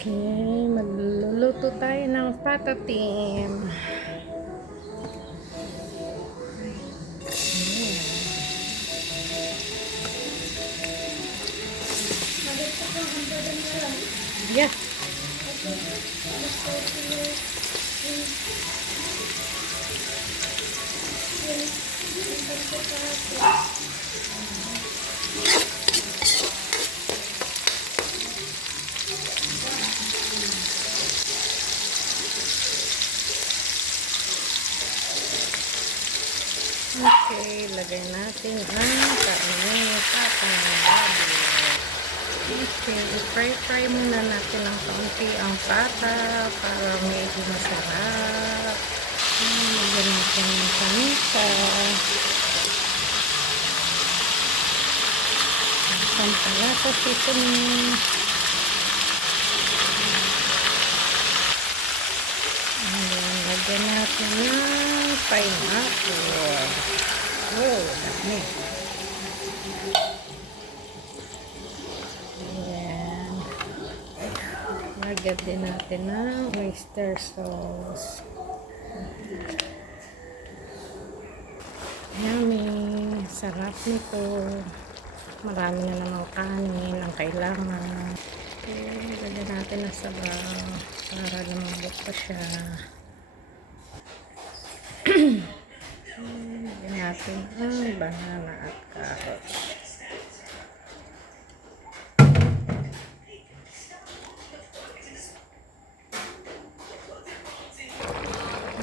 Okay, magluluto tayo ng patatim. Yeah. Okay, lagay natin ang karne sa pangbabi. Okay, fry muna natin ng kaunti ang pata para medyo masarap. Lagyan natin ng paminta. Pampalasa seasoning. Lagyan natin ng pineapple. Oh, dami. Ayan. Lagyan din natin ng oyster sauce. Yummy. Sarap nito. Marami na naman kanin ang kailangan. Okay, lagyan natin ng sabaw para lumambot pa siya. Lagyan natin ang banana at carrots.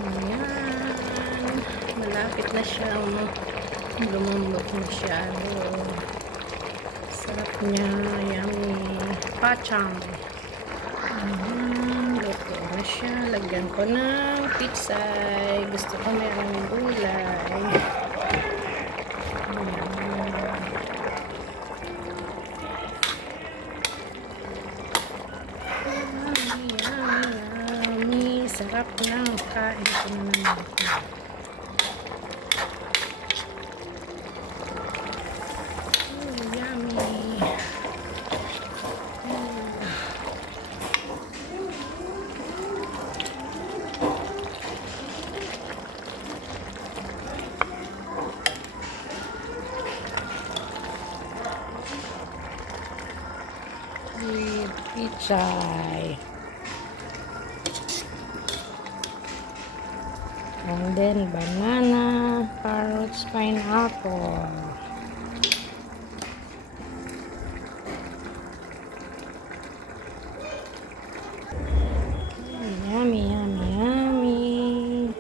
Ayan. Malapit na siyang lumambot masyado. Sarap niya. Yummy. Pachang. Luto na siya. Lagyan ko ng pitsay. Gusto ko meron ng gulay. Yummy. Sarap ng kain ko na naman. With pichay. And then banana, carrots, pineapple. Yummy, yummy, yummy.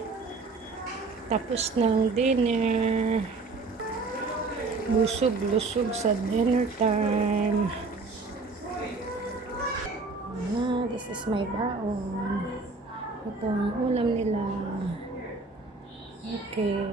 Tapos ng dinner. Lusog-lusog sa dinner time. This is my baon. Ito ang ulam nila. Okay.